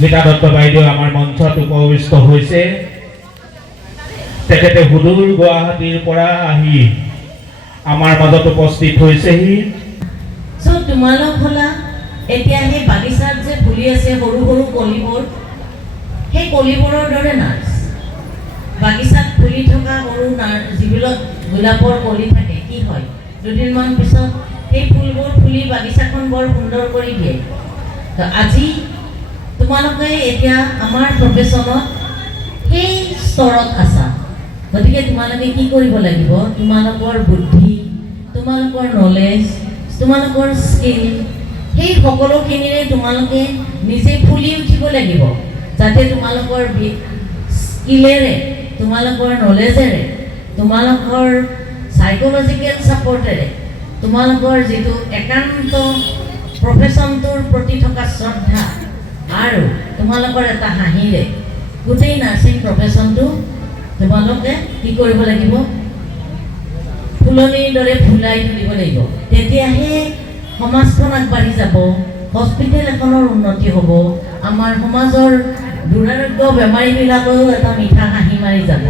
গীতা দত্ত বাইদেউ আমাৰ মঞ্চত উপবিষ্ট হৈছে। তেখেতে সুদূৰ গুৱাহাটীৰ পৰা আহি আমাৰ মাজত উপস্থিত হৈছেহি। তোমালোক হলা এতিয়া সেই বাগিচাত যে ফুলি আছে সৰু সৰু কলিবোৰ, সেই কলিবোৰৰ দৰে নাৰ্ছ। বাগিচাত ফুলি থকা সৰু যিবিলাক গোলাপৰ কলি থাকে, কি হয় দুদিনমান পিছত সেই ফুলবোৰ ফুলি বাগিচাখন বৰ সুন্দৰ কৰি দিয়ে। তো আজি তোমালোকে এতিয়া আমাৰ প্ৰফেশ্যনত সেই স্তৰত আছা, গতিকে তোমালোকে কি কৰিব লাগিব? তোমালোকৰ বুদ্ধি, তোমালোকৰ নলেজ, তোমালোকৰ স্কিল, সেই সকলোখিনিৰে তোমালোকে নিজে ফুলি উঠিব লাগিব, যাতে তোমালোকৰ স্কিলেৰে, তোমালোকৰ নলেজেৰে, তোমালোকৰ সাইকোলজিকেল সাপোৰ্টেৰে, তোমালোকৰ যিটো একান্ত প্ৰফেশ্যনটোৰ প্ৰতি থকা শ্ৰদ্ধা আৰু তোমালোকৰ এটা হাঁহিৰে গোটেই নাৰ্ছিং প্ৰফেশ্যনটো তোমালোকে কি কৰিব লাগিব? ফুলনিৰ দৰে ফুলাই তুলিব লাগিব। তেতিয়াহে সমাজখন আগবাঢ়ি যাব, হস্পিটেল এখনৰ উন্নতি হ'ব, আমাৰ সমাজৰ দুৰাৰোগ্য বেমাৰীবিলাকেও এটা মিঠা হাঁহি মাৰি যাব।